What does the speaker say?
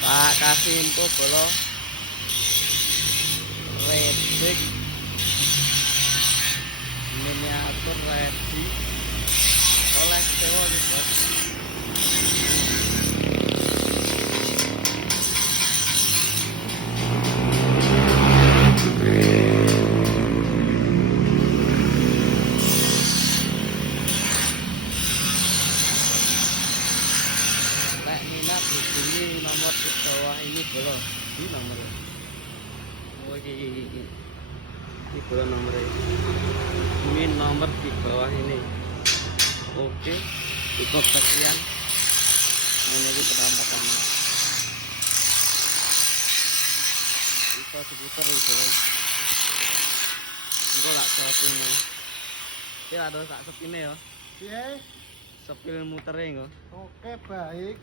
Pak kasih info bolo redik miniatur ready oleh sewa nih bos. Lek minat hubungi nomor di bawah ini bolo, di nomor oh ini bolo nomornya, ini nomor di bawah ini. Oke, cukup sekian ini penampakannya. Bisa diputar itu ini lah sepine ya ada sak sepine ya Piye? sepil muternya kok. Oke, baik.